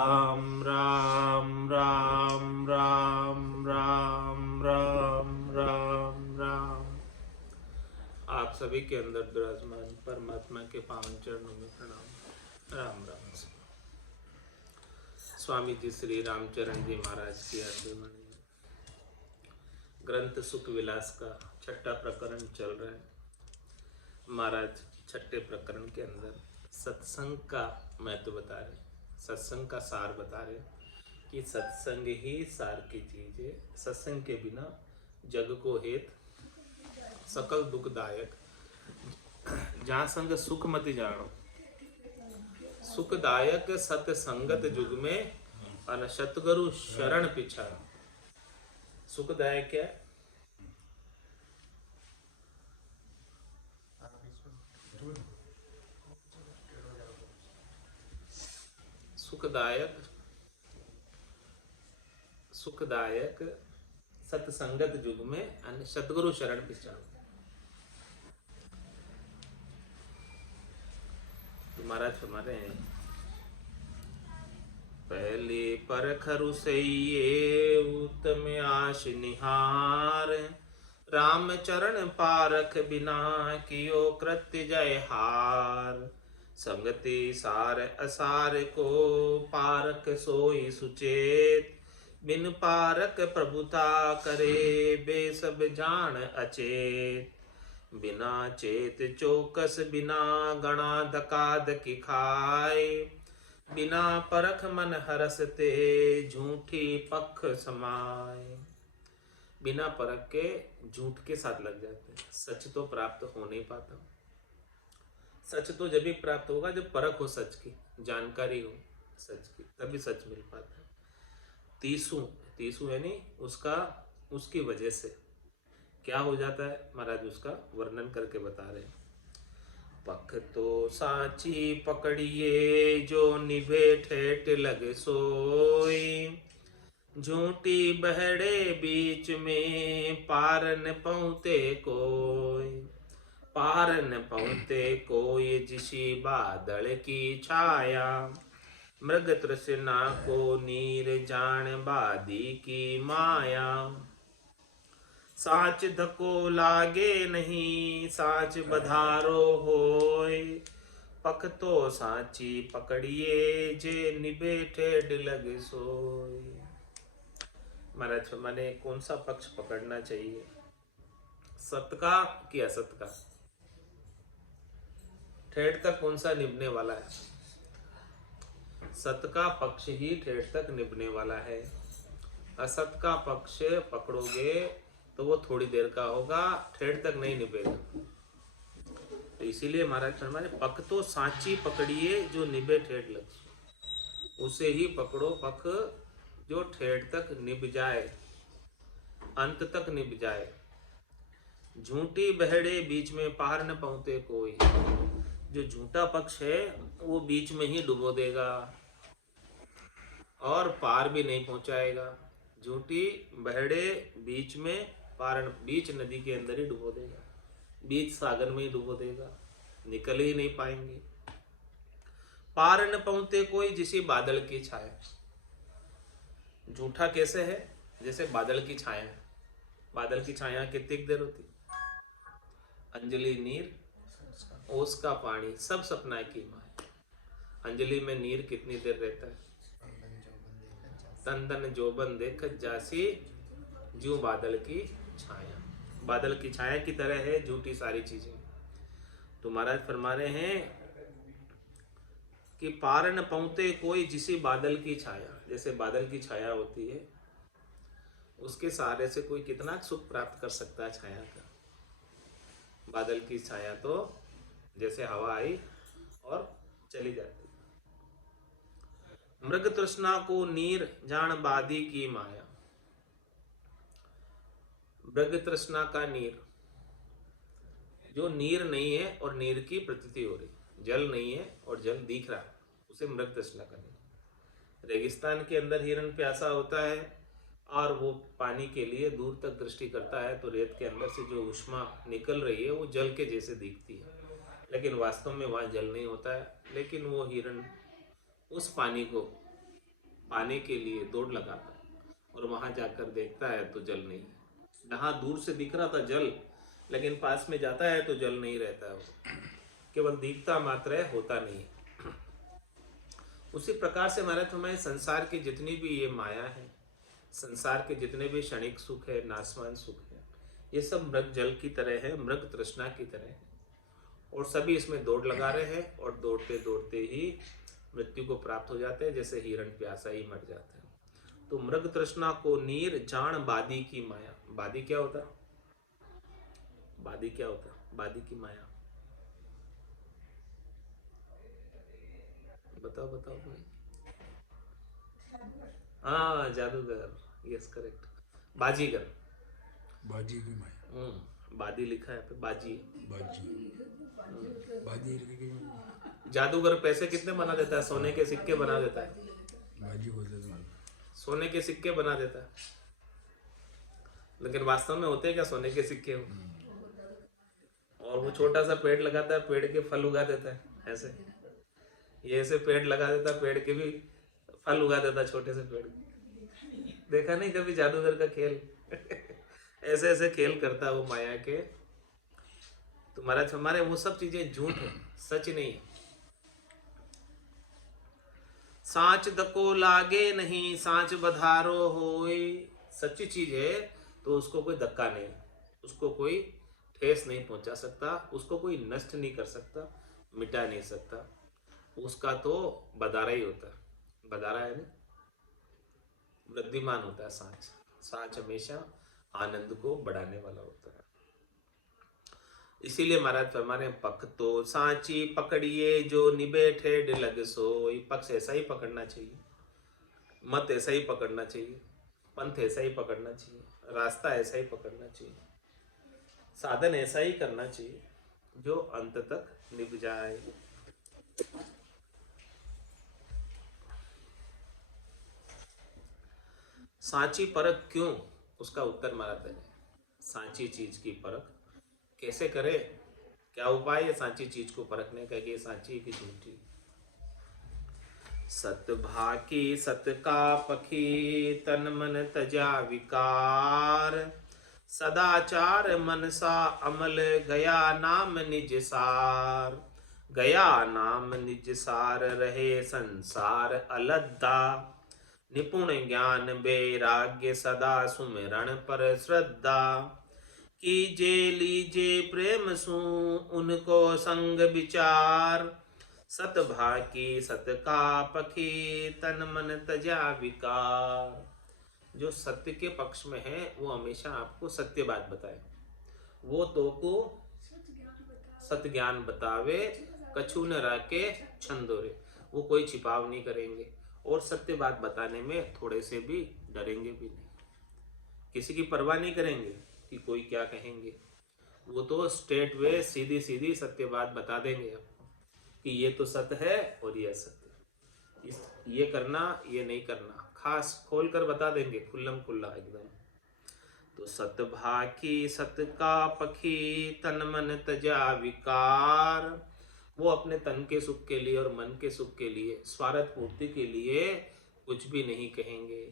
राम राम राम राम राम राम राम राम। आप सभी के अंदर विराजमान परमात्मा के पावन चरणों में प्रणाम। राम राम। स्वामी जी श्री रामचरण जी महाराज की आशीर्वाणी ग्रंथ सुख विलास का छठा प्रकरण चल रहा है। महाराज छठे प्रकरण के अंदर सत्संग का महत्व बता रहे, सत्संग का सार बता रहे कि सत्संग ही सार की चीज है। सत्संग के बिना जग को हेत सकल दुखदायक, जहाँ संग सुख मत जानो, सुखदायक सत्संगत जुग में अन सतगुरु शरण पिछाड़। सुखदायक क्या है? सुखदायक सत्संगत युग में अन्य सतगुरु शरण पिछाड़ो। तो महाराज फरमाते हैं, पहले परख रुसइये उत्तम आश निहार, राम चरण पारख बिना कियो कृत्य जय हार। संगति सार असार को पारख सोई सुचेत, बिन पारक प्रभुता करे बे सब जान अचेत। बिना चेत चौकस बिना गणा धकाध की खाए, बिना परख मन हरसते झूठी पख समाए। बिना परख के झूठ के साथ लग जाते हैं। सच तो प्राप्त हो नहीं पाता। सच तो जब भी प्राप्त होगा जब परख हो, सच की जानकारी हो सच की, तभी सच मिल पाता है। तीसू यानी उसका उसकी वजह से क्या हो जाता है, महाराज उसका वर्णन करके बता रहे हैं। पख तो साची पकड़िए जो निभे ठेठ लग सोई, झूठी बहड़े बीच में पार न पहुँचे कोई। पार न पहुँचे कोई जिसी बादल की छाया, मृग तृष्णा को नीर जान बादी की माया। साच धको लागे नहीं साच बधारो होय, पख तो साची पकड़िए जे निभे ठेठ लग सोय। महाराज माने कौन सा पक्ष पकड़ना चाहिए, सत्य का कि असत का? ठेठ तक कौन सा निभने वाला है? सत्य का पक्ष ही ठेठ तक निभने वाला है। असत का पक्ष पकड़ोगे तो वो थोड़ी देर का होगा, ठेठ तक नहीं निभेगा। तो इसीलिए महाराज फरमाए, पक तो सांची पकड़िए जो निभे ठेठ लग, उसे ही पकड़ो पक जो ठेठ तक निभ जाए, अंत तक निभ जाए। झूठी बहड़े बीच में पार न पहुंचे कोई, जो झूठा पक्ष है वो बीच में ही डुबो देगा और पार भी नहीं पहुंचाएगा। झूठी बहड़े बीच में, पार बीच नदी के अंदर ही डुबो देगा, बीच सागर में ही डुबो देगा, निकल ही नहीं पाएंगे। पार न पहुंचे कोई जिसी बादल की छाया। झूठा कैसे है? जैसे बादल की छाया। बादल की छाया कितनी देर होती? अंजलि नीर ओस का पानी सब सपना की माया। अंजलि में नीर कितनी देर रहता है? तंदन जोबन देख जासी जू बादल की छाया। बादल की छाया की तरह है झूठी सारी चीजें। तो महाराज फरमा रहे हैं कि पार न पहुंचे कोई जिसी बादल की छाया। जैसे बादल की छाया होती है, उसके सहारे से कोई कितना सुख प्राप्त कर सकता है छाया का। बादल की छाया तो जैसे हवा आई और चली जाती। मृग तृष्णा को नीर जान बादी की माया। मृग तृष्णा का नीर, जो नीर नहीं है और नीर की प्रतीति हो रही, जल नहीं है और जल दिख रहा है, उसे मृग तृष्णा का नीर। रेगिस्तान के अंदर हिरण प्यासा होता है और वो पानी के लिए दूर तक दृष्टि करता है, तो रेत के अंदर से जो ऊष्मा निकल रही है वो जल के जैसे दिखती है, लेकिन वास्तव में वहाँ जल नहीं होता है। लेकिन वो हिरण उस पानी को पाने के लिए दौड़ लगाता है, और वहां जाकर देखता है तो जल नहीं है। यहाँ दूर से दिख रहा था जल, लेकिन पास में जाता है तो जल नहीं रहता है, वो केवल दिखता मात्र है, होता नहीं है। उसी प्रकार से महाराज हमारे संसार की जितनी भी ये माया है, संसार के जितने भी क्षणिक सुख है, नाशवान सुख है, ये सब मृग जल की तरह है, मृग तृष्णा की तरह है, और सभी इसमें दौड़ लगा रहे हैं, और दौड़ते दौड़ते ही मृत्यु को प्राप्त हो जाते हैं, जैसे हिरण प्यासा ही मर जाता है। तो मृग तृष्णा को नीर जान बादी की माया। बादी क्या होता? बादी क्या होता? बादी की माया बताओ बताओ भाई। हाँ, जादूगर, यस करेक्ट, बाजीगर। बाजी की माया। बादी लिखा है पे, बाजी। बाजी बाजी जादूगर पैसे कितने बना देता है? सोने के सिक्के बना देता है। बाजी बोलते थे। सोने के सिक्के बना देता है, लेकिन वास्तव में होते हैं क्या सोने के सिक्के हो? और वो छोटा सा पेड़ लगाता है, पेड़ के फल उगा देता है ऐसे। ये ऐसे पेड़ लगा देता, पेड़ के भी फल उगा देता, छोटे से पेड़। देखा नहीं कभी जादूगर का खेल? ऐसे ऐसे खेल करता है वो माया के। तो महाराज हमारे वो सब चीजें झूठ है, सच नहीं है। सांच दको लागे नहीं, सांच बधारो होए। सच्ची चीज है तो उसको कोई धक्का नहीं, उसको कोई ठेस नहीं पहुंचा सकता, उसको कोई नष्ट नहीं कर सकता, मिटा नहीं सकता। उसका तो बदारा ही होता है। बदारा है ना, वृद्धिमान होता है सांच। सांच हमेशा आनंद को बढ़ाने वाला होता है। इसीलिए महाराज फरमाने, पक तो सांची पकड़िए जो निबेठे डिलग सोई। पक्ष ऐसा ही पकड़ना चाहिए, मत ऐसा ही पकड़ना चाहिए, पंथ ऐसा ही पकड़ना चाहिए, रास्ता ऐसा ही पकड़ना चाहिए, साधन ऐसा ही करना चाहिए जो अंत तक निभ जाए। सांची परख क्यों? उसका उत्तर महाराज है, सांची चीज की परख कैसे करे, क्या उपाय है सांची चीज को परखने का कि ये सांची है कि झूठी। सत भाकी सत का पखी तन मन तजा विकार। सदाचार मनसा अमल गया नाम निज सार। गया नाम निज सार रहे संसार अलद्दा। निपुण ज्ञान वैराग्य सदा सुमिरण पर श्रद्धा। कीजे लीजे प्रेम सु उनको संग विचार। सत भाकी सत का पखी तन मन तजा विकार। जो सत्य के पक्ष में है वो हमेशा आपको सत्य बात बताए, वो तो को सत्य ज्ञान बतावे, कछु न राके छंदोरे। वो कोई छिपाव नहीं करेंगे, और सत्य बात बताने में थोड़े से भी डरेंगे भी नहीं, किसी की परवाह नहीं करेंगे कि कोई क्या कहेंगे। वो तो स्ट्रेट वे सीधी सीधी सत्य बात बता देंगे आपको कि ये तो सत्य है और ये असत्य, ये करना ये नहीं करना, खास खोल कर बता देंगे, खुल्लम खुल्ला एकदम। तो सत भाकी सत का पखी तन मन तजा विकार। वो अपने तन के सुख के लिए और मन के सुख के लिए, स्वार्थ पूर्ति के लिए कुछ भी नहीं कहेंगे।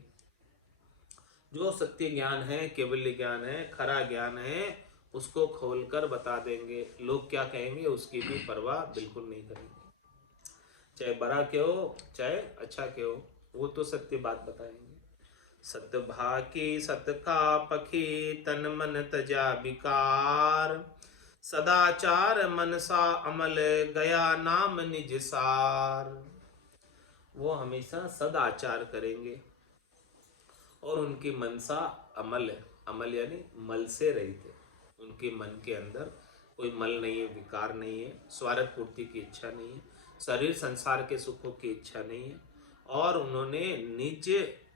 जो सत्य ज्ञान है, केवल ज्ञान है, खरा ज्ञान है, उसको खोलकर बता देंगे। लोग क्या कहेंगे उसकी भी परवाह बिल्कुल नहीं करेंगे, चाहे बड़ा क्यों चाहे अच्छा क्यों, वो तो सत्य बात बताएंगे। सत भाकी सत का पखी तन मन तजा विकार। सदाचार मनसा अमल गया नाम निज सार। वो हमेशा सदाचार करेंगे और उनकी मनसा अमल है, अमल यानी मल से रहित है। उनके मन के अंदर कोई मल नहीं है, विकार नहीं है, स्वार्थ पूर्ति की इच्छा नहीं है, शरीर संसार के सुखों की इच्छा नहीं है, और उन्होंने निज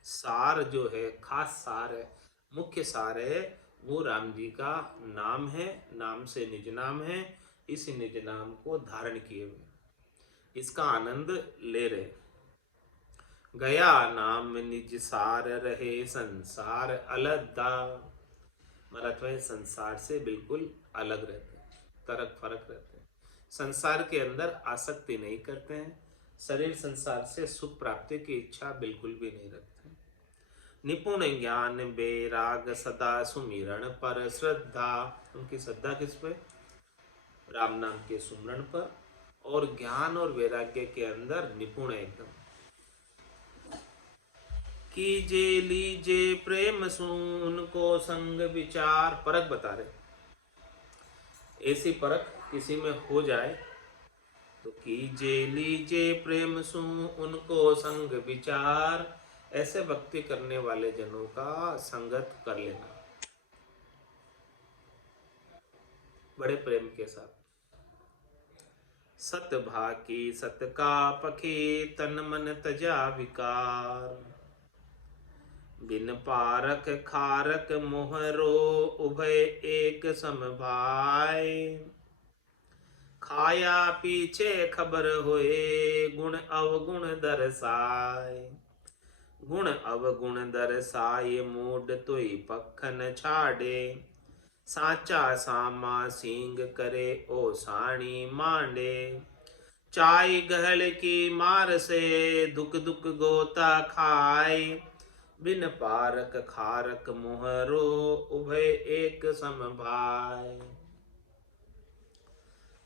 सार जो है, खास सार है, मुख्य सार है, वो राम जी का नाम है, नाम से निज नाम है। इस निज नाम को धारण किए हुए इसका आनंद ले रहे। गया नाम निज सार रहे संसार अलद्दा। महाराज वह संसार से बिल्कुल अलग रहते हैं, तरक फरक रहते हैं, संसार के अंदर आसक्ति नहीं करते हैं, शरीर संसार से सुख प्राप्ति की इच्छा बिल्कुल भी नहीं रखते। निपुण ज्ञान बेराग सदा सुमिरन पर श्रद्धा, उनकी श्रद्धा किस पे? राम नाम के सुमरण पर, और ज्ञान और वैराग्य के अंदर निपुण है एकदम। कीजे लीजे प्रेम सुन को संग विचार, परख बता रहे, ऐसी परख किसी में हो जाए तो कीजे लीजे प्रेम सुन उनको संग विचार, ऐसे भक्ति करने वाले जनों का संगत कर लेना बड़े प्रेम के साथ। सत भाकी सत का पखे तन मन तजा विकार, बिन पारक खारक मोहरो उभय एक सम भाई, खाया पीछे खबर होए गुण अवगुण दर्शाए, गुण अवगुण दर्शाए मूड तोई पखन छाड़े, साचा सामा सिंग करे ओ साणी मांडे, चाय गहल की मार से दुख दुख गोता खाए, बिन पारक खारक मोहरो उभय एक सम भाई।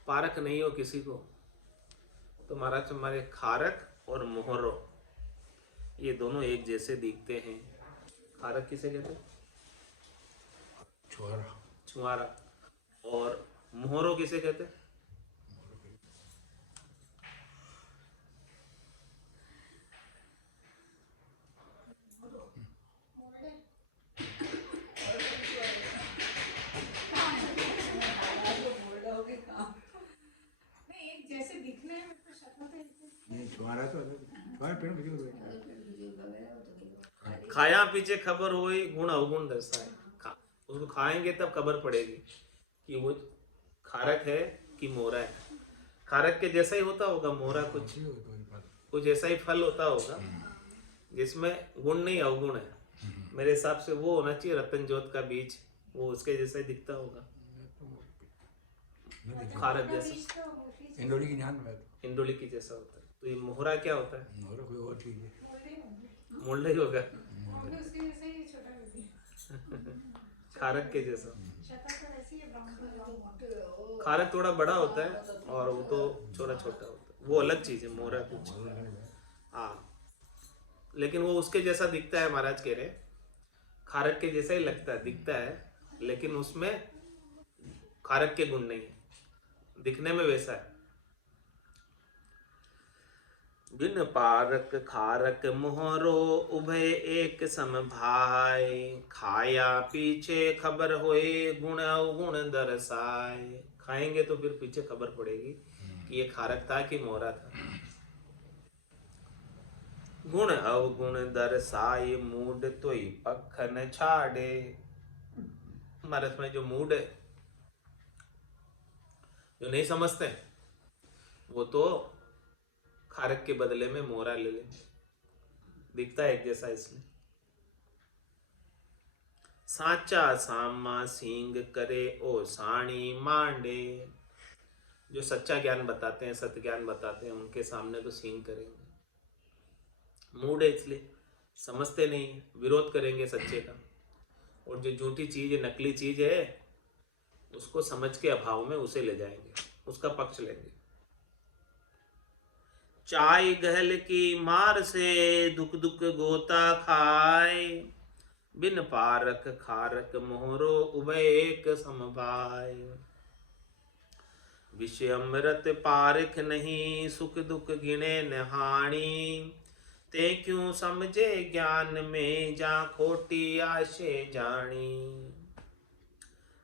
पारक नहीं हो किसी को तो महाराज हमारे खारक और मोहरो ये दोनों एक जैसे दिखते हैं। खारक किसे कहते हैं? छुआरा। छुआरा। और मोहरो किसे कहते हैं? छुआरा तो छुआरा पेड़ में खाया पीछे खबर हुई गुण अवगुण दर्शाए, उसको खाएंगे तब खबर पड़ेगी कि वो खारक है कि मोहरा है। खारक के जैसा ही होता होगा मोहरा, कुछ ऐसा ही फल होता होगा जिसमें गुण नहीं अवगुण है। मेरे हिसाब से वो होना चाहिए रतन ज्योत का बीज, वो उसके जैसा ही दिखता होगा खारक जैसा, इंडोली की ध्यान में इंडोली की जैसा होता है। तो ये मोहरा क्या होता है? मोहरा कोई और चीज है, मोल्ड ही होगा खारक के जैसा। खारक थोड़ा बड़ा होता है और वो तो छोटा छोटा होता है, वो अलग चीज है। मोहरा कुछ हाँ, लेकिन वो उसके जैसा दिखता है। महाराज कह रहे खारक के जैसा ही लगता है, दिखता है, लेकिन उसमें खारक के गुण नहीं है, दिखने में वैसा है। बिन पारक खारक मोहरो उभय एक सम भाई, खाया पीछे खबर होए गुण अवगुण दर्शाए। खाएंगे तो फिर पीछे खबर पड़ेगी कि ये खारक था कि मोहरा था। गुण अवगुण दर्शाए मूड तोई पखन छाड़े, हमारे इसमें जो मूड है, जो नहीं समझते वो तो खारक के बदले में मोहरा ले लेंगे, दिखता है एक जैसा इसलिए। साचा सामा सींग करे ओ साणी मांडे, जो सच्चा ज्ञान बताते हैं, सत्य ज्ञान बताते हैं, उनके सामने तो सींग करेंगे। मूड है इसलिए समझते नहीं, विरोध करेंगे सच्चे का। और जो झूठी चीज है, नकली चीज है, उसको समझ के अभाव में उसे ले जाएंगे, उसका पक्ष लेंगे। चाय गहल की मार से दुख दुख गोता खाए, बिन पारक खारक मोहरो उभय एक समभाय। विषय अमृत पारख नहीं सुख दुख गिने नहानी, ते क्यों समझे ज्ञान में जा खोटी आशे जानी।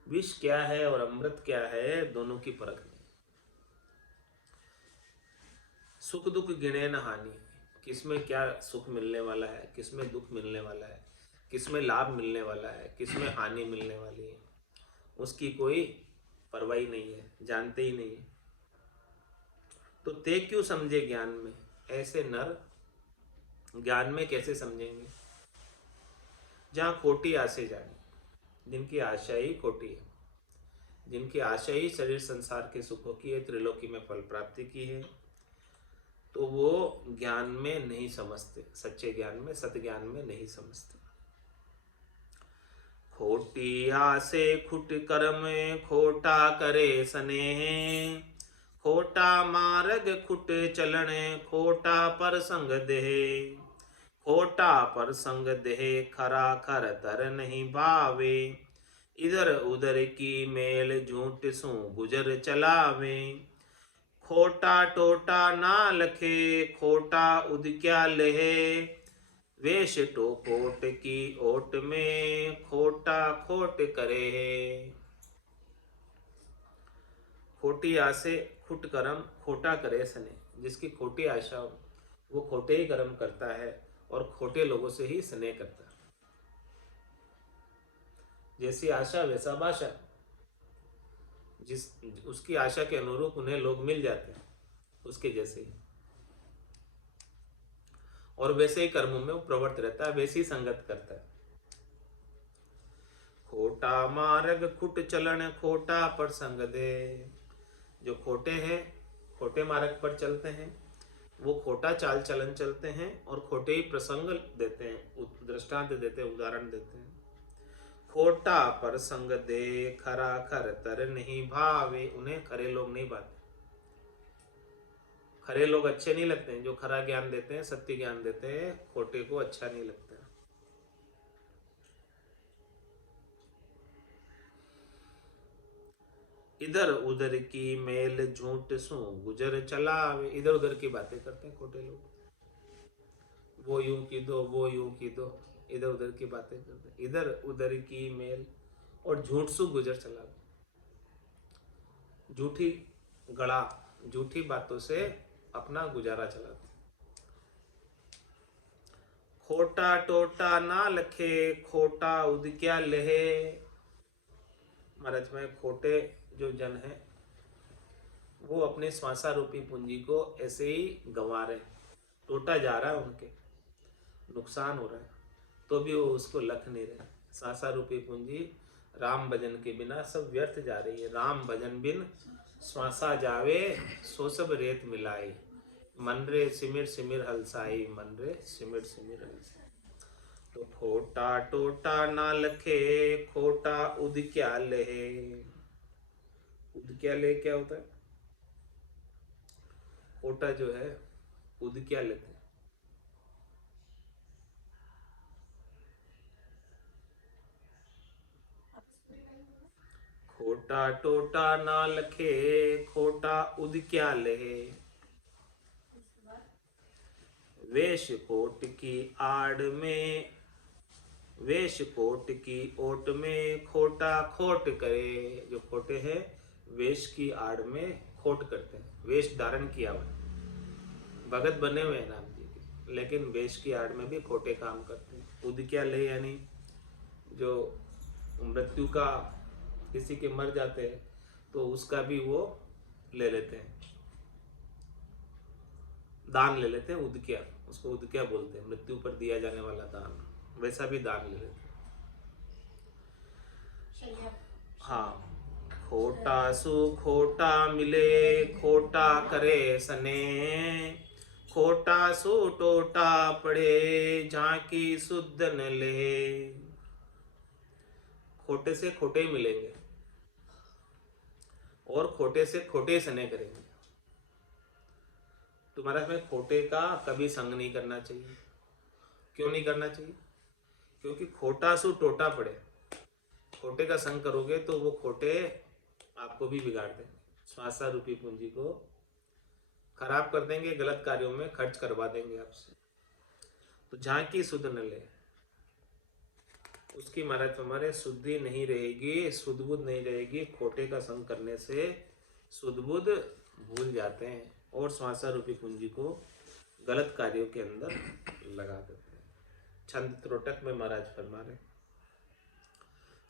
विष क्या है और अमृत क्या है, दोनों की परख नहीं। सुख दुख गिने न हानि, किसमें क्या सुख मिलने वाला है, किसमें दुख मिलने वाला है, किसमें लाभ मिलने वाला है, किसमें हानि मिलने वाली है, उसकी कोई परवाह नहीं है, जानते ही नहीं है। तो ते क्यों समझे ज्ञान में, ऐसे नर ज्ञान में कैसे समझेंगे। जहाँ खोटी आशे जानी, जिनकी आशा ही खोटी है, जिनकी आशा ही शरीर संसार के सुखों की है, त्रिलोकी में फल प्राप्ति की है, तो वो ज्ञान में नहीं समझते, सच्चे ज्ञान में, सत ज्ञान में नहीं समझते। खोटी आसे खुट कर्म खोटा करे स्नेह, खोटा मार्ग खुट चलन खोटा पर संग देह, खोटा पर संग देह खरा खर तर नहीं भावे, इधर उधर की मेल झूठ सू गुजर चलावे, खोटा टोटा ना लखे खोटा उदक्या लेहे, वेश टोकोट की ओट में खोटा खोट करे। खोटी आसे खुट कर्म खोटा करे सने, जिसकी खोटी आशा हो वो खोटे ही कर्म करता है और खोटे लोगों से ही स्नेह करता है। जैसी आशा वैसा भाषा, जिस उसकी आशा के अनुरूप उन्हें लोग मिल जाते हैं उसके जैसे ही, और वैसे ही कर्मों में वो प्रवृत्त रहता है, वैसी संगत करता है। खोटा मार्ग खुट चलन खोटा पर संग दे, जो खोटे हैं, खोटे मार्ग पर चलते हैं, वो खोटा चाल चलन चलते हैं और खोटे ही प्रसंग देते हैं, दृष्टांत देते हैं, उदाहरण देते हैं। खोटा पर संग दे खरा खर तर नहीं भावे, उन्हें खरे लोग नहीं भाते, खरे लोग अच्छे नहीं लगते हैं। जो खरा ज्ञान देते हैं, सत्य ज्ञान देते हैं, खोटे को अच्छा नहीं लगता। इधर उधर की मेल झूठ सू गुजर चलावे, इधर उधर की बातें करते हैं खोटे लोग, वो यूं की दो, वो यूं की दो, इधर उधर की बातें करते हैं। इधर उधर की मेल और झूठ सू गुजर चलावे, झूठी गड़ा, झूठी बातों से अपना गुजारा चलाते। खोटा टोटा ना लखे खोटा उदक्या लहे, महाराज में खोटे जो जन है वो अपने श्वासा रूपी पूंजी को ऐसे ही गंवा रहे, टोटा जा रहा है, उनके नुकसान हो रहा है, तो भी वो उसको लख नहीं रहे। श्वासा रूपी पूंजी राम भजन के बिना सब व्यर्थ जा रही है। राम भजन बिन श्वासा जावे सो सब रेत मिलाई, मन रे सिमिर सिमिर हलसाई, मन रे सिमिर सिमिर हलसाई। तो खोटा टोटा ना लखे खोटा उदक्या लेहे, उदक्या ले क्या होता है? खोटा जो है उदक्या लेते हैं, खोटा टोटा ना लखे खोटा उदक्या लेहे, वेश कोट की आड़ में, वेश कोट की ओट में खोटा खोट करे, जो खोटे हैं वेश की आड़ में खोट करते हैं, वेश धारण किया हुआ, भगत बने हुए हैं राम जी के, लेकिन वेश की आड़ में भी खोटे काम करते हैं। उदक्या ले यानी जो मृत्यु का, किसी के मर जाते हैं तो उसका भी वो ले लेते हैं, दान ले लेते हैं, उदक्या, उसको उदक्या बोलते हैं, मृत्यु पर दिया जाने वाला दान, वैसा भी दान ले लेते हैं। हाँ, खोटा सु खोटा मिले खोटा करे सने, खोटा सु टोटा पड़े झांकी शुद्ध न ले, खोटे से खोटे ही मिलेंगे और खोटे से खोटे सने करेंगे। तुम्हारा में खोटे का कभी संग नहीं करना चाहिए। क्यों नहीं करना चाहिए? क्योंकि खोटा सु टोटा पड़े, खोटे का संग करोगे तो वो खोटे आपको भी बिगाड़ देंगे, श्वासा रूपी पूंजी को खराब कर देंगे, गलत कार्यों में खर्च करवा देंगे आपसे। तो झांकी शुद्ध न ले, उसकी महाराज हमारे शुद्धि नहीं रहेगी, शुद्ध बुद्ध नहीं रहेगी। खोटे का संग करने से शुद्ध बुद्ध भूल जाते हैं और श्वासा रूपी पूंजी को गलत कार्यों के अंदर लगा देते हैं। छंद त्रोटक में महाराज फरमा रहे,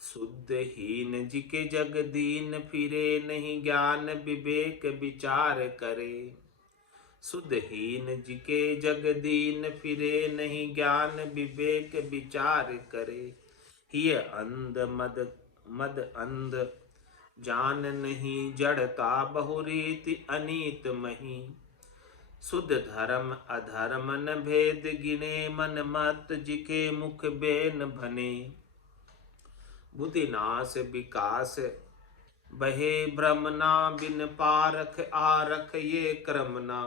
शुद्ध हीन जी के जग दीन फिरे नहीं ज्ञान विवेक विचार करे, शुद्ध हीन जी के जग दीन फिरे नहीं ज्ञान विवेक विचार करे, हिय अंध मद मद अंध जान नहीं जड़ता बहुरीति अनीत मही, शुद्ध धर्म अधर्म न भेद गिने, मन मत जिके मुख बेन भने। बुद्धि नाश विकास बहे भ्रमना, बिन पारख आरख ये क्रमना।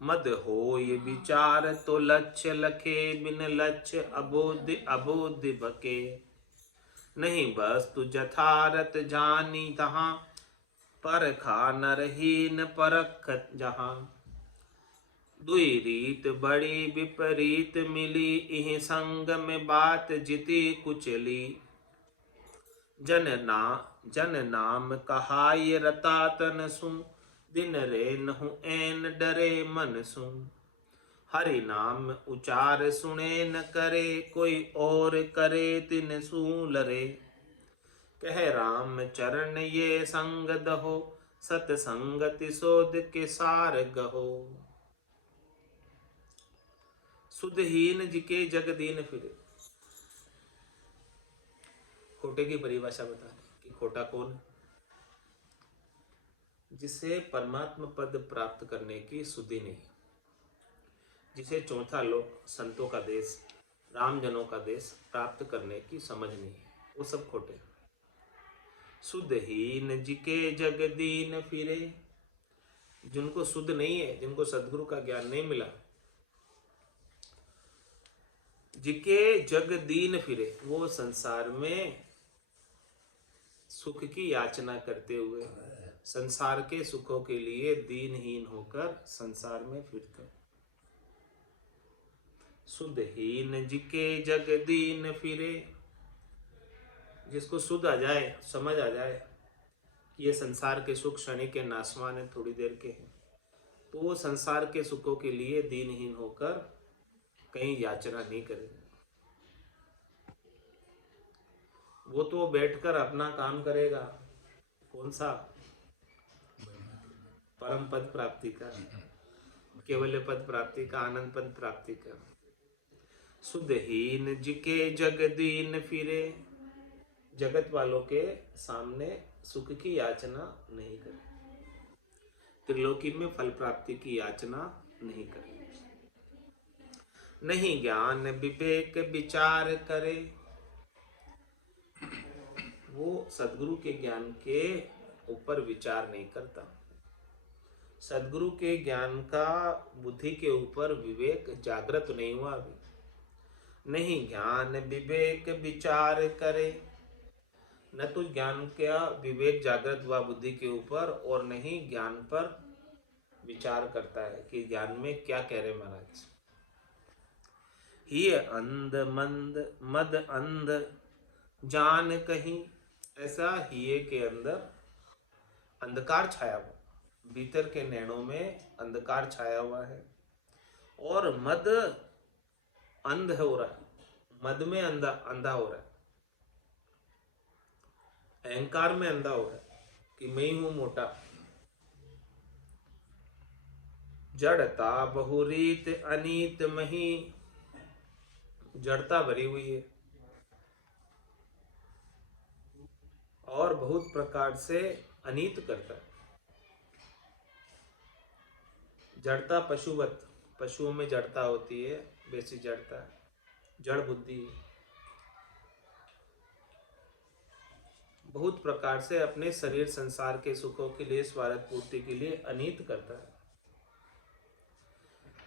मद होय विचार तो लक्ष्य लखे, बिन लक्ष्य अबोध अबोध बके। नहीं वस्तु जथारत जानी तहाँ, परखा नरहीन परखत जहाँ। दुई रीत बड़ी विपरीत मिली, इह संग में बात जिति कुचली। जन नाम कहाय रता तन सु, दिन रे नहु ऐन डरे मन सु। हरि नाम उचार सुने न करे, कोई और करे तिन सु लरे। कह राम चरण ये संग दहो, सतसंगति सोध के सार गहो। सुधहीन जिके जग दीन फिरे। खोटे की परिभाषा बता रहे कि खोटा कौन है? जिसे परमात्मा पद प्राप्त करने की सुधि नहीं, जिसे चौथा लोक संतों का देश रामजनों का देश प्राप्त करने की समझ नहीं है, वो सब खोटे हैं। सुधहीन जिके जग दीन फिरे, जिनको शुद्ध नहीं है, जिनको सदगुरु का ज्ञान नहीं मिला, जिके जग दीन फिरे, वो संसार में सुख की याचना करते हुए, संसार के सुखों के लिए दीनहीन होकर संसार में फिरते। सुधहीन जिके जग दीन फिरे, जिसको सुध आ जाए, समझ आ जाए कि ये संसार के सुख क्षणिक के नाशवान है, थोड़ी देर के हैं, तो वो संसार के सुखों के लिए दीनहीन होकर कहीं याचना नहीं करेगा। वो तो बैठकर अपना काम करेगा। कौन सा? परम पद प्राप्ति का, केवल पद प्राप्ति का, आनंद पद प्राप्ति का। सुधहीन जिके जग दीन फिरे, जगत वालों के सामने सुख की याचना नहीं करे, त्रिलोकी में फल प्राप्ति की याचना नहीं करे। नहीं ज्ञान विवेक विचार करे, वो सदगुरु के ज्ञान के ऊपर विचार नहीं करता। सदगुरु के ज्ञान का बुद्धि के ऊपर विवेक जागृत नहीं हुआ अभी। नहीं ज्ञान विवेक विचार करे, न तो ज्ञान का विवेक जागृत हुआ बुद्धि के ऊपर, और नहीं ज्ञान पर विचार करता है कि ज्ञान में क्या कह रहे महाराज। ही अंध मंद मद अंध जान कहीं, ऐसा हिये के अंदर अंधकार छाया हुआ, भीतर के नैनों में अंधकार छाया हुआ है, और मद अंध हो रहा है, मद में अंधा हो रहा है, अहंकार में अंधा हो रहा है कि मैं ही हूं मोटा। जड़ता बहुरीत अनीत मही, जड़ता भरी हुई है और बहुत प्रकार से अनीत करता है। जड़ता पशुवत, पशुओं में जड़ता होती है, वैसी जड़ता है, जड़ बुद्धि है। बहुत प्रकार से अपने शरीर संसार के सुखों के लिए, स्वार्थ पूर्ति के लिए अनीत करता है।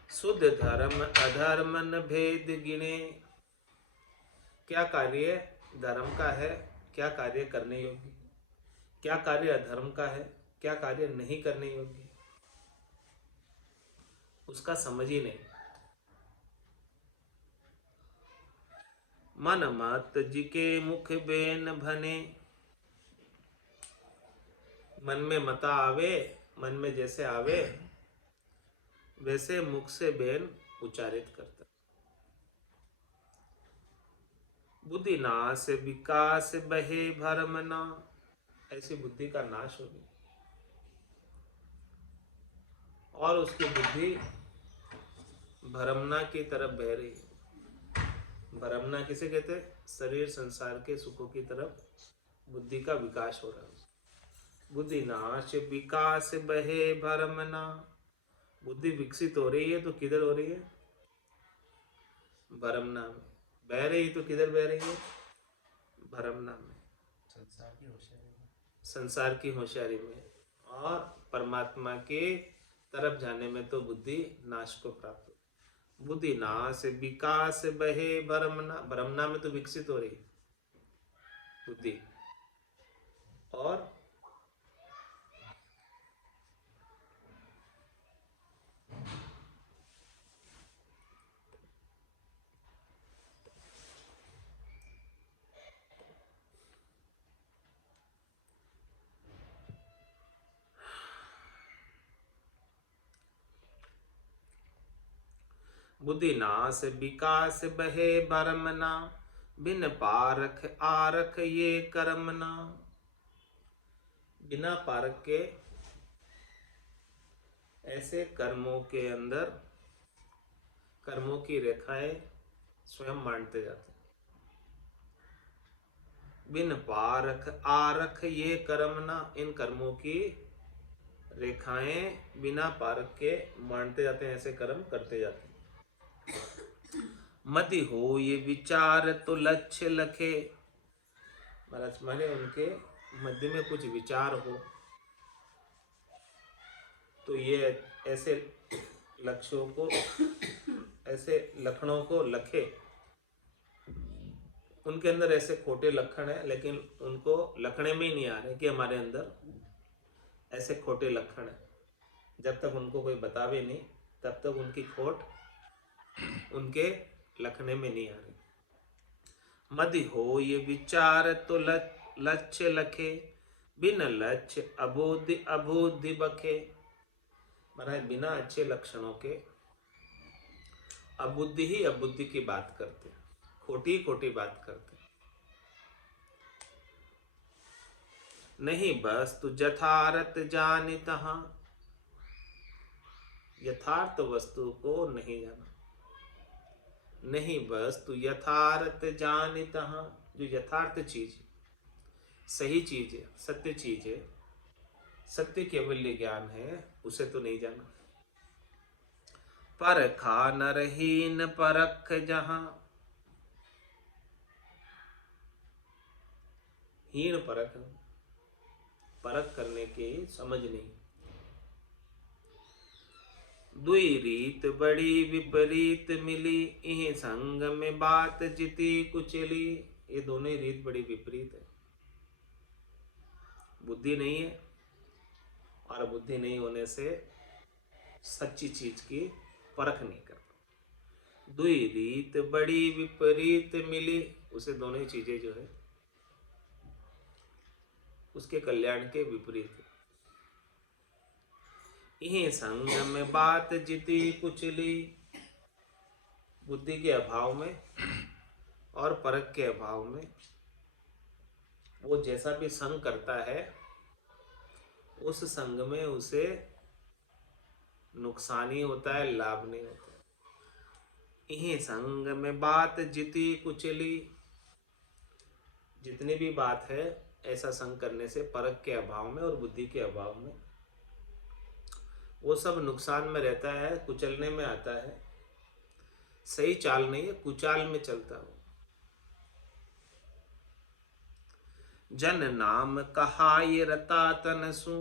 शुद्ध धर्म अधर्म न भेद गिने, क्या कार्य धर्म का है, क्या कार्य करने योग्य, क्या कार्य अधर्म का है, क्या कार्य नहीं करने योग्य, उसका समझ ही नहीं। मन मत जिके मुख बेन भने, मन में मता आवे, मन में जैसे आवे वैसे मुख से बेन उच्चारित करता। बुद्धि नाश विकास बहे भरमना, ऐसी बुद्धि का नाश हो गई और उसकी बुद्धि भरमना की तरफ बह रही है। भरमना किसे कहते हैं? शरीर संसार के सुखों की तरफ बुद्धि का विकास हो रहा है। बुद्धि नाश विकास बहे भरमना, बुद्धि विकसित हो रही है तो किधर हो रही है? भरमना में। बह रही तो किधर बह रही है? भरमना में, संसार की होशियारी में। और परमात्मा के तरफ जाने में तो बुद्धि नाश को प्राप्त हो। बुद्धि नाश विकास बहे भरमना, भरमना में तो विकसित हो रही है बुद्धि। और बुद्धि नाश विकास बहे भरमना, बिन पारख आरख ये कर्मना। बिना पारख के ऐसे कर्मों के अंदर कर्मों की रेखाएं स्वयं बांटते जाते हैं। बिन पारख आरख ये कर्मना, इन कर्मों की रेखाएं बिना पारख के बांटते जाते हैं, ऐसे कर्म करते जाते हैं। मति हो ये विचार तो लक्ष्य लखे। महाराज माने उनके मध्य में कुछ विचार हो तो ये ऐसे लक्ष्यों को, ऐसे लक्षणों को लखे। उनके अंदर ऐसे खोटे लक्षण है लेकिन उनको लखने में ही नहीं आ रहे कि हमारे अंदर ऐसे खोटे लक्षण है। जब तक उनको कोई बतावे नहीं तब तक उनकी खोट उनके लखने में नहीं आ रही। मदि हो ये विचार तो लक्ष्य लखे, बिन लक्ष्य अबोधि अबोधि बखे। महाराज बिना अच्छे लक्षणों के अबुद्धि ही अबुद्धि की बात करते, खोटी खोटी बात करते। नहीं वस्तु यथार्थ जानि तहाँ, यथार्थ वस्तु को नहीं जाना। नहीं वस्तु यथार्थ जानि तहाँ, जो यथार्थ चीज है, सही चीज है, सत्य चीज है, सत्य केवल्य ज्ञान है, उसे तो नहीं जाना। परखा नरहीन परख जहां, हीन परख, परख करने की समझ नहीं। दुई रीत बड़ी विपरीत मिली, इह संग में बात जिती कुचली। ये दोनों ही रीत बड़ी विपरीत है। बुद्धि नहीं है और बुद्धि नहीं होने से सच्ची चीज की परख नहीं कर पाता। दुई रीत बड़ी विपरीत मिली, उसे दोनों ही चीजें जो है उसके कल्याण के विपरीत है। इन्हीं संग में बात जिती कुचली, बुद्धि के अभाव में और परख के अभाव में वो जैसा भी संग करता है उस संग में उसे नुकसान ही होता है, लाभ नहीं होता। इन्हीं संग में बात जिती कुचली, जितनी भी बात है ऐसा संग करने से परख के अभाव में और बुद्धि के अभाव में वो सब नुकसान में रहता है, कुचलने में आता है। सही चाल नहीं है, कुचाल में चलता हो। जन नाम कहा ये रता तन सु,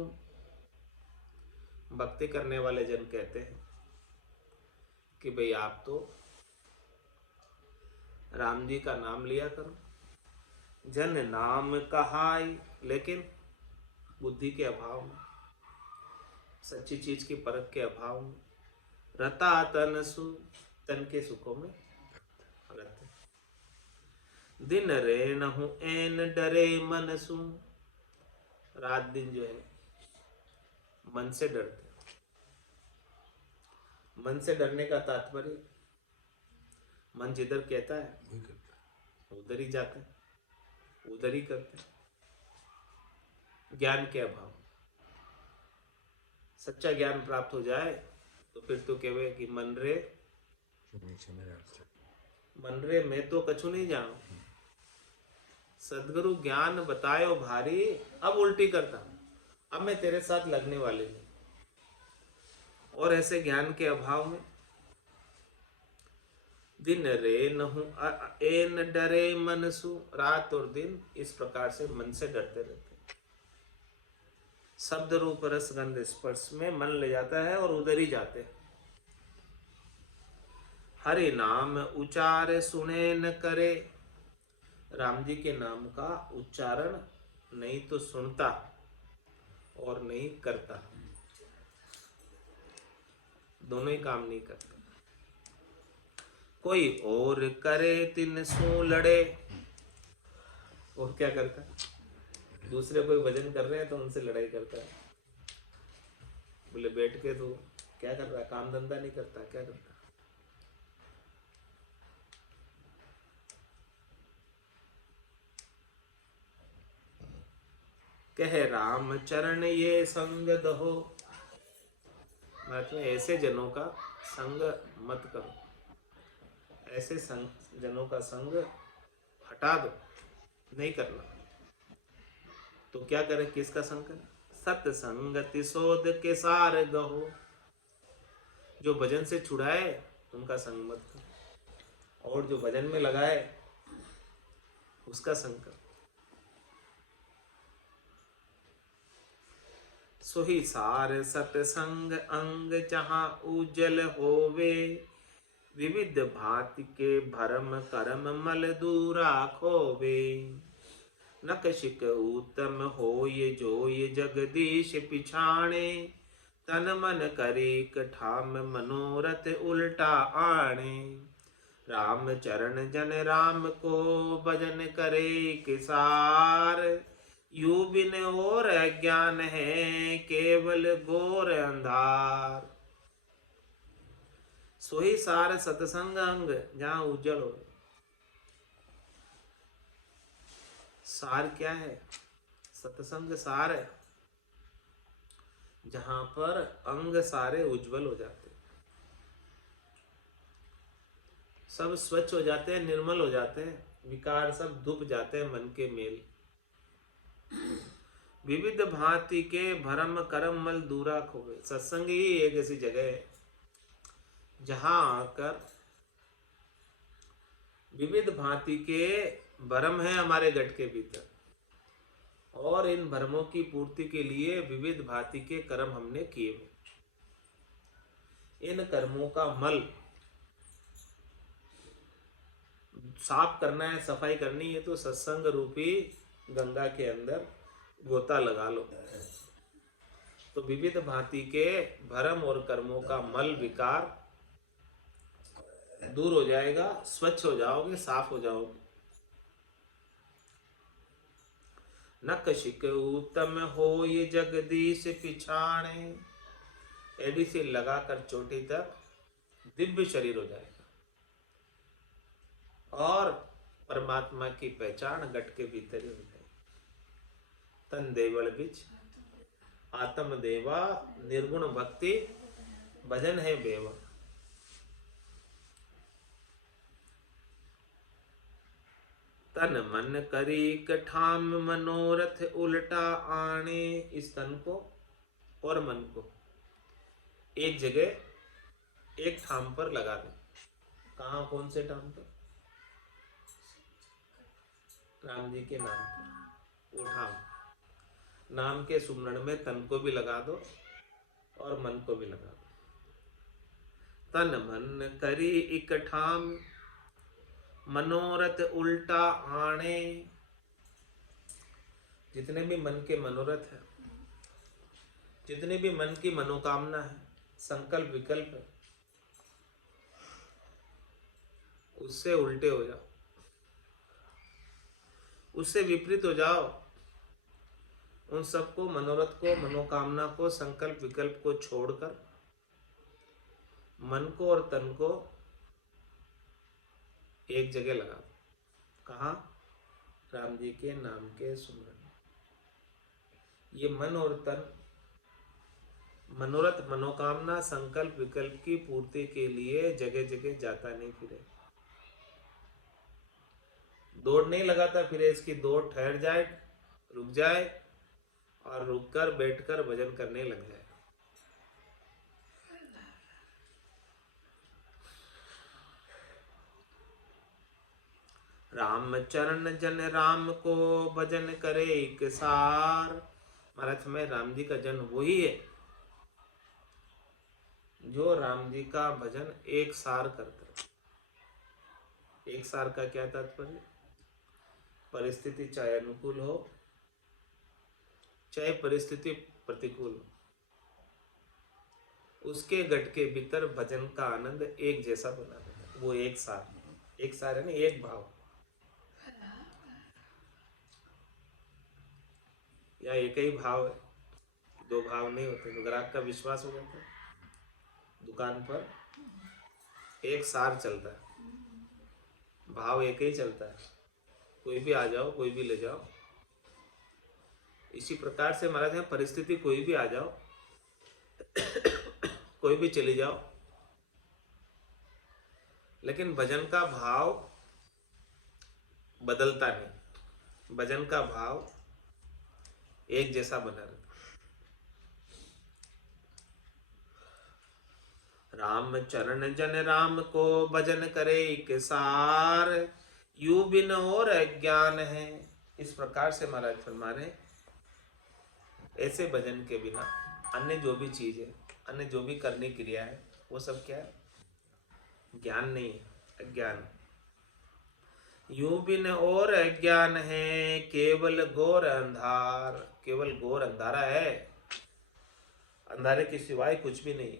भक्ति करने वाले जन कहते हैं कि भाई आप तो राम जी का नाम लिया करो। जन नाम कहाई, लेकिन बुद्धि के अभाव में, सच्ची चीज की परख के अभाव में, रता तन सु, तन के सुखों में रहते। दिन रे नहु एन डरे मन सु, रात दिन जो है मन से डरते। मन से डरने का तात्पर्य मन जिधर कहता है उधर ही जाते, उधर ही करते। ज्ञान के अभाव, सच्चा ज्ञान प्राप्त हो जाए तो फिर तो कहे कि मन रे मैं तो कछु नहीं जानू, सदगुरु ज्ञान बतायो भारी, अब उल्टी करता हूं, अब मैं तेरे साथ लगने वाले नहीं। और ऐसे ज्ञान के अभाव में दिन रे नहु एन डरे मनसु, रात और दिन इस प्रकार से मन से डरते रहते हैं। शब्द रूप रस गंध स्पर्श में मन ले जाता है और उधर ही जाते हैं। हरि नाम उच्चार सुने न करे, राम जी के नाम का उच्चारण नहीं तो सुनता और नहीं करता, दोनों ही काम नहीं करता। कोई और करे तिन सो लड़े, और क्या करता है? दूसरे कोई भजन कर रहे हैं तो उनसे लड़ाई करता है। बोले बैठ के तो क्या कर रहा है, काम धंधा नहीं करता, क्या करता? कहे राम चरण ये संग दहो, महात्मा ऐसे जनों का संग मत करो, ऐसे जनों का संग हटा दो, नहीं करना। तो क्या करे, किसका संग करे? सत्संगति शोध के सार गहो, जो भजन से छुड़ाए उनका संग मत करो, और जो भजन में लगाए उसका संग करो। सोही सार सतसंग अंग जहाँ उजल होवे, विविध भांति के भरम करम मल दूरा खोवे। नकशिक उत्तम होय जोय जगदीश पिछाणे, तन मन करे कठाम मनोरथ उल्टा आणे। राम चरण जन राम को भजन करे किसार, यू बिन और अज्ञान है केवल घोर अंधार। सोही सार सतसंग अंग जहां उज्जवल हो। सार क्या है? सत्संग सार है, जहां पर अंग सारे उज्जवल हो जाते हैं, सब स्वच्छ हो जाते हैं, निर्मल हो जाते हैं, विकार सब धुप जाते हैं मन के मेल। विविध भांति के भरम करम मल दूरा खोवे। सत्संग ही एक ऐसी जगह है जहां आकर विविध भांति के भरम है हमारे गट के भीतर, और इन भरमों की पूर्ति के लिए विविध भांति के कर्म हमने किए। इन कर्मों का मल साफ करना है, सफाई करनी है, तो सत्संग रूपी गंगा के अंदर गोता लगा लो, तो विविध भांति के भरम और कर्मों का मल विकार दूर हो जाएगा, स्वच्छ हो जाओगे, साफ हो जाओगे। नकशिक उत्तम हो ये जगदीश पिछाणे, एडी से लगाकर चोटी तक दिव्य शरीर हो जाएगा, और परमात्मा की पहचान गट के भीतर ही हो जाएगी। तन देवल बिच आत्म देवा, निर्गुण भक्ति भजन है बेवा। तन मन करी कठाम मनोरथ उल्टा आने। इस तन को और मन को एक जगह एक ठाम पर लगा दे। कहाँ, कौन से ठाम पर? राम जी के नाम पर वो ठाम। नाम के सुमरण में तन को भी लगा दो और मन को भी लगा दो। तन मन करी इक ठाम मनोरथ उल्टा आणे। जितने भी मन के मनोरथ है, जितने भी मन की मनोकामना है, संकल्प विकल्प है, उससे उल्टे हो जाओ, उससे विपरीत हो जाओ। उन सबको, मनोरथ को, मनोकामना को, संकल्प विकल्प को छोड़कर मन को और तन को एक जगह लगा दो। कहाँ? राम जी के नाम के सुमरन। ये मन और तन मनोरथ, मनोकामना, संकल्प विकल्प की पूर्ति के लिए जगह जगह जाता नहीं फिरे, दौड़ नहीं लगाता फिरे। इसकी दौड़ ठहर जाए, रुक जाए, और रुककर बैठकर भजन करने लग जाए। राम चरण जन राम को भजन करे एक सार। महाराज में राम जी का जन्म वही है जो राम जी का भजन एक सार करता है। एक सार का क्या तात्पर्य? परिस्थिति चाहे अनुकूल हो चाहे परिस्थिति प्रतिकूल हो, उसके गट के भीतर भजन का आनंद एक जैसा बना देता है। वो एक सार। एक सार है ना, एक भाव, या एक ही भाव है, दो भाव नहीं होते। तो ग्राहक का विश्वास हो जाता है, दुकान पर एक सार चलता है, भाव एक ही चलता है, कोई भी आ जाओ कोई भी ले जाओ। इसी प्रकार से महाराज है, परिस्थिति कोई भी आ जाओ कोई भी चली जाओ, लेकिन भजन का भाव बदलता नहीं। भजन का भाव एक जैसा बना रहता। राम चरण जन राम को भजन करे एक सार, यू बिन और अज्ञान है। इस प्रकार से महाराज फरमा रहे, ऐसे भजन के बिना अन्य जो भी चीज है, अन्य जो भी करने की क्रिया है, वो सब क्या है? ज्ञान नहीं है, अज्ञान। यू बिन और अज्ञान है, केवल घोर अंधार। केवल घोर अंधारा है, अंधारे के सिवाय कुछ भी नहीं।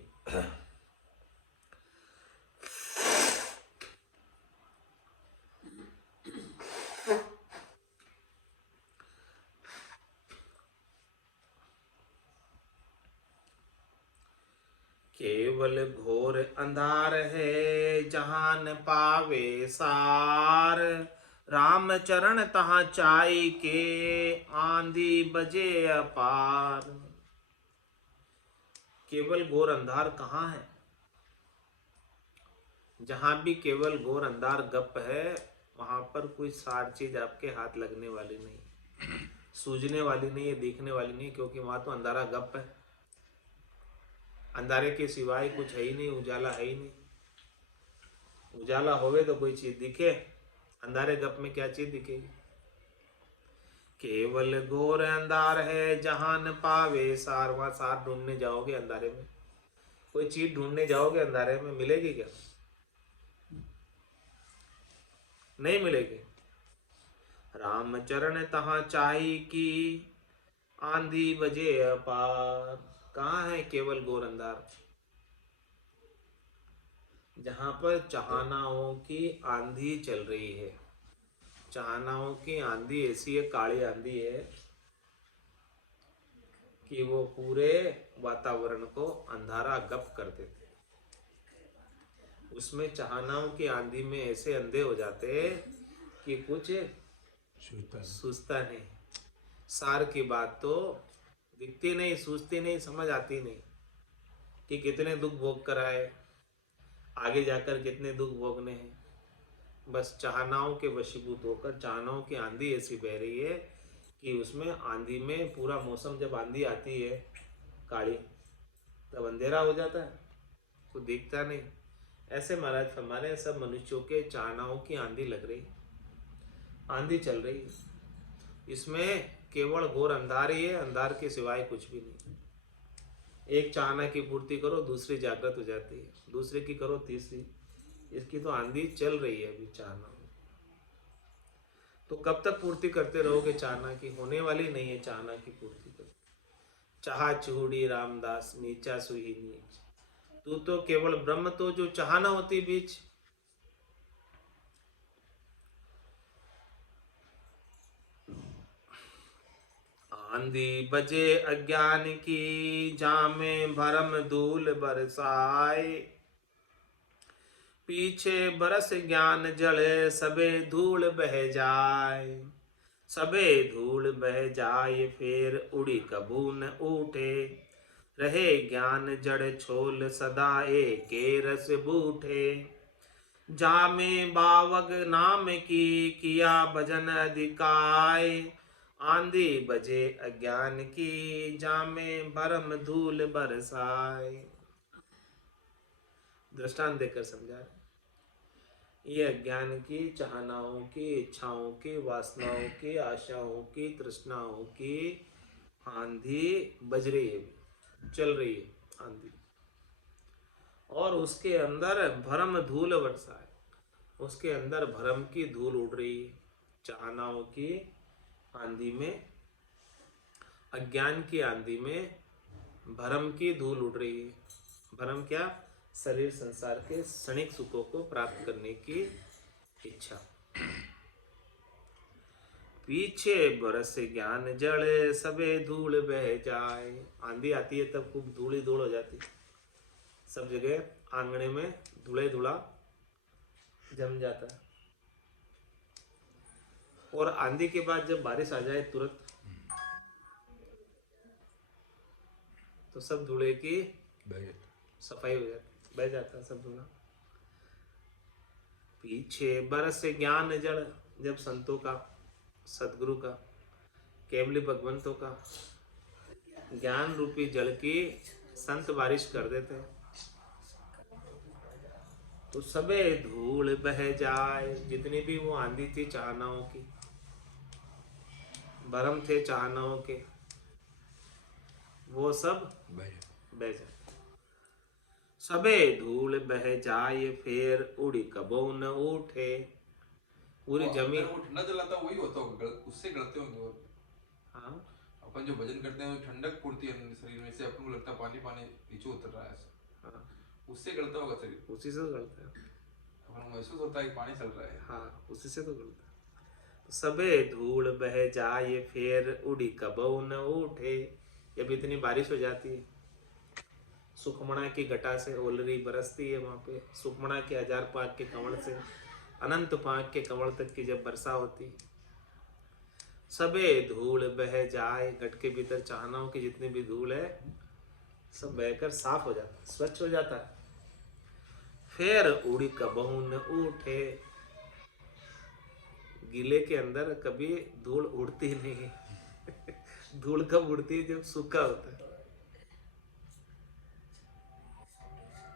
केवल घोर अंधार है, जहान पावे सार। राम चरण तहाँ चाई के, आंधी बजे अपार। केवल घोर अंधार कहाँ है? जहां भी केवल घोर अंधार गप है, वहां पर कोई सार चीज आपके हाथ लगने वाली नहीं, सूझने वाली नहीं है, दिखने वाली नहीं, क्योंकि वहां तो अंधारा गप है। अंधारे के सिवाय कुछ है ही नहीं, उजाला है ही नहीं। उजाला होवे तो कोई चीज दिखे, अंधारे गप में क्या चीज दिखेगी? केवल घोर अंधार है, जहान पावे सार। वहां सार ढूंढने जाओगे अंधारे में, कोई चीज ढूंढने जाओगे अंधारे में, मिलेगी क्या? नहीं मिलेगी। राम चरण तहाँ चाही की, आंधी बजे अपार। कहाँ है केवल घोर अंधार? जहां पर चाहनाओं की आंधी चल रही है। चाहनाओं की आंधी ऐसी है, काली आंधी है, कि वो पूरे वातावरण को अंधारा गप कर देते। उसमें चाहनाओं की आंधी में ऐसे अंधे हो जाते कि कुछ सूझता नहीं। सार की बात तो दिखती नहीं, सूझती नहीं, समझ आती नहीं कि कितने दुख भोग कर आए, आगे जाकर कितने दुख भोगने हैं। बस चाहनाओं के वशीभूत होकर, चाहनाओं की आंधी ऐसी बह रही है कि उसमें आंधी में पूरा मौसम, जब आंधी आती है काली, तब अंधेरा हो जाता है, तो दिखता नहीं। ऐसे महाराज हमारे सब मनुष्यों के चाहनाओं की आंधी लग रही, आंधी चल रही है। इसमें केवल घोर अंधार ही है, अंधार के सिवाय कुछ भी नहीं। एक चाहना की पूर्ति करो, दूसरी जागृत हो जाती है, दूसरे की करो, तीसरी। इसकी तो आंधी चल रही है अभी चाहना। तो कब तक पूर्ति करते रहोगे चाहना की? होने वाली नहीं है चाहना की पूर्ति कर। चाह चूड़ी रामदास, नीचा सुही नीच। तू तो केवल ब्रह्म, तो जो चाहना होती बीच। आंधी बजे अज्ञान की, जामे भरम धूल बरसाए। पीछे बरस ज्ञान जले, सबे धूल बह जाए। सबे धूल बह जाए, फिर उड़ी कबू न उठे। रहे ज्ञान जड़ छोल, सदा एके रस बूठे। जामे बावग नाम की, किया भजन अधिकाय। आंधी बजे अज्ञान की, जामे भरम धूल बरसाए। दृष्टांत देकर समझा। ये अज्ञान की, चाहनाओं की, इच्छाओं की, वासनाओं की, आशाओं की, तृष्णाओं की आंधी बज रही है, चल रही है आंधी। और उसके अंदर भरम धूल वर्षा है, उसके अंदर भरम की धूल उड़ रही है। चाहनाओं की आंधी में, अज्ञान की आंधी में भरम की धूल उड़ रही है। भरम क्या? शरीर संसार के क्षणिक सुखों को प्राप्त करने की इच्छा। पीछे बरस ज्ञान जड़ सबे धूल बह जाए। आंधी आती है तब खूब धूल ही धूल हो जाती है, सब जगह आंगने में धूले धूला जम जाता है। और आंधी के बाद जब बारिश आ जाए तुरंत, तो सब धूले की सफाई हो जाती, बह जाता है सब धूला। पीछे बरस ज्ञान जड़, जब संतों का, सदगुरु का, केवली भगवंतों का ज्ञान रूपी जल की संत बारिश कर देते हैं, तो सबे धूल बह जाए। जितनी भी वो आंधी थी चाहनाओं की, भरम थे चाहनाओं के, वो सब बह जाए। सबे धूल बह जाए फिर उड़ी कबो न उठे। पूरी जमीन, वो ठंडा जलाता वही होता होगा, उससे गलते होंगे वो। हाँ अपन जो भजन करते हैं ठंडक पूर्ति है अपने शरीर में से, अपन को लगता है पानी पानी नीचे उतर रहा है ऐसा, हाँ, उससे गलता होगा शरीर, उसी से तो गलता है। अपन को महसूस होता है कि पानी चल रहा है। हाँ, उसी से तो गलता है। तो सबे धूल बह जाए फिर उड़ी कबो न उठे। जब इतनी बारिश हो जाती है, सुखमणा की घटा से ओलरी बरसती है, वहाँ पे सुखमणा के 1000 पाक के कंवल से अनंत पाक के कंवल तक की जब वर्षा होती है, सबे धूल बह जाए। घट के भीतर चाहनाओं की जितनी भी धूल है सब बहकर साफ हो जाता है, स्वच्छ हो जाता है। फिर उड़ी कबहू न उठे। गीले के अंदर कभी धूल उड़ती नहीं है। धूल कब उड़ती है? जब सूखा होता है।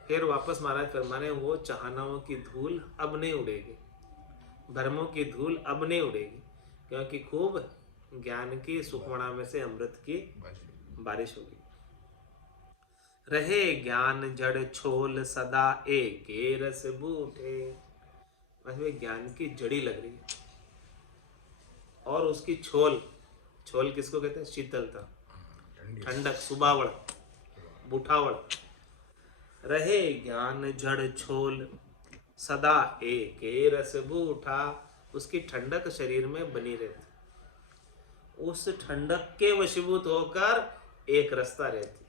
फिर वापस महाराज फरमाने, वो चाहनाओं की धूल अब नहीं उड़ेगी, भरमों की धूल अब नहीं उड़ेगी, क्योंकि खूब ज्ञान की सुखमणा में से अमृत की बारिश होगी। रहे ज्ञान जड़ छोल सदा एक रस बूटे। मतलब ज्ञान की जड़ी लग रही है, और उसकी छोल, छोल किसको कहते हैं? शीतलता, ठंडक, सुबावड़, बुठावड़। रहे ज्ञान जड़ छोल सदा एक रस बूठा। उसकी ठंडक शरीर में बनी रहती, उस ठंडक के वशीभूत होकर एक रसता रहती।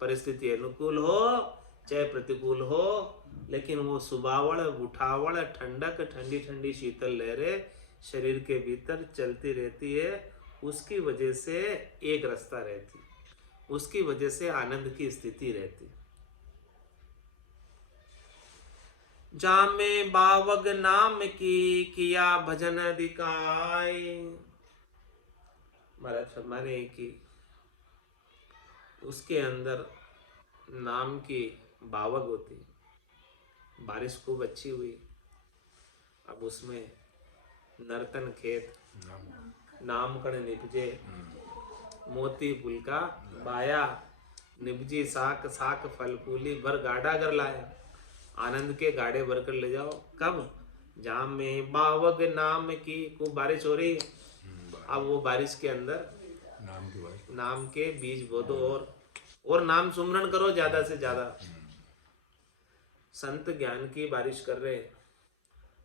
परिस्थिति अनुकूल हो चाहे प्रतिकूल हो, लेकिन वो सुबावड़, बुठावड़, ठंडक, ठंडी ठंडी शीतल लहरें शरीर के भीतर चलती रहती है। उसकी वजह से एक रास्ता रहती, उसकी वजह से आनंद की स्थिति रहती। जामे बावग नाम की किया भजन दिखाए। महाराज फरमाने कि उसके अंदर नाम की बावग होती। बारिश खूब अच्छी हुई, अब उसमें नर्तन खेत, नामकण निपजे, मोती पुलका बाया, निपजी साक साक फल फूली, भर गाड़ा कर लाया। आनंद के गाड़े भरकर ले जाओ। कब? जाम में बावग नाम की खूब बारिश हो रही है। अब वो बारिश के अंदर नाम के बीज बो दो, और नाम सुमरन करो ज्यादा से ज्यादा। संत ज्ञान की बारिश कर रहे हैं,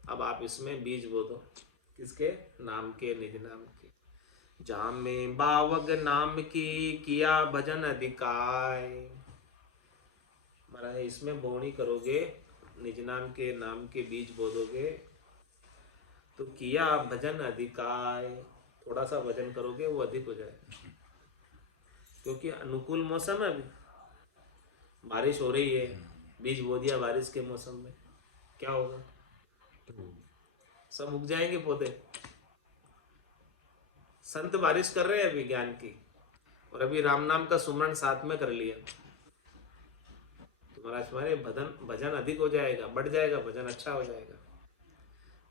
अब आप इसमें बीज बो दो। किसके? नाम के, निज नाम के। जाम में बावग नाम की किया भजन अधिकाय। महाराज इसमें बोनी करोगे, निज नाम के, नाम के बीज बो दोगे, तो किया भजन अधिकाय, थोड़ा सा भजन करोगे वो अधिक हो जाए। क्योंकि अनुकूल मौसम है, अभी बारिश हो रही है, बीज बो दिया बारिश के मौसम में, क्या होगा? सब उग जाएंगे पौधे। संत बारिश कर रहे हैं अभी ज्ञान की, और अभी राम नाम का सुमरण साथ में कर लिया, तो महाराज हमारे भजन अधिक हो जाएगा, बढ़ जाएगा, भजन अच्छा हो जाएगा।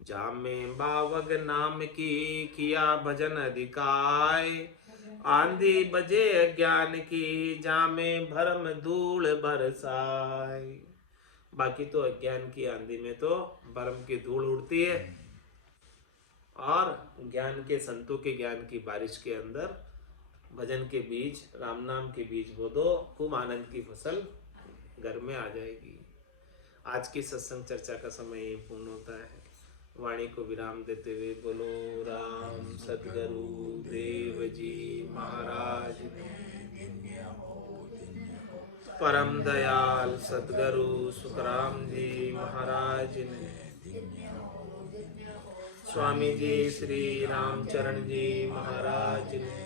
जामे बावग नाम की किया भजन अधिकाय। आंधी बजे अज्ञान की जामे भरम धूल बरसाय। बाकी तो अज्ञान की आंधी में तो भरम की धूल उड़ती है, और ज्ञान के संतों के ज्ञान की बारिश के अंदर भजन के बीज, राम नाम के बीज बो दो, खूब आनंद की फसल घर में आ जाएगी। आज की सत्संग चर्चा का समय यही पूर्ण होता है। वाणी को विराम देते हुए बोलो राम सद्गुरु देव जी महाराज, परम दयाल सद्गुरु सुखराम जी महाराज ने, स्वामी जी श्री रामचरण जी महाराज ने,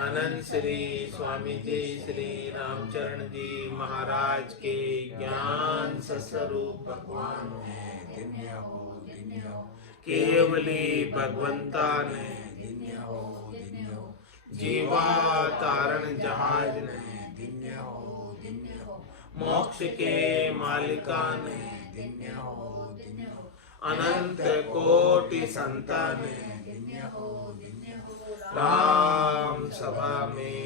अनंत श्री स्वामी जी श्री रामचरण जी महाराज के ज्ञान स्वरूप भगवान केवली भगवंता ने, जीवा तारण जहाज ने, मोक्ष के मालिका ने, अनंत कोटि संतान ने, राम सभा में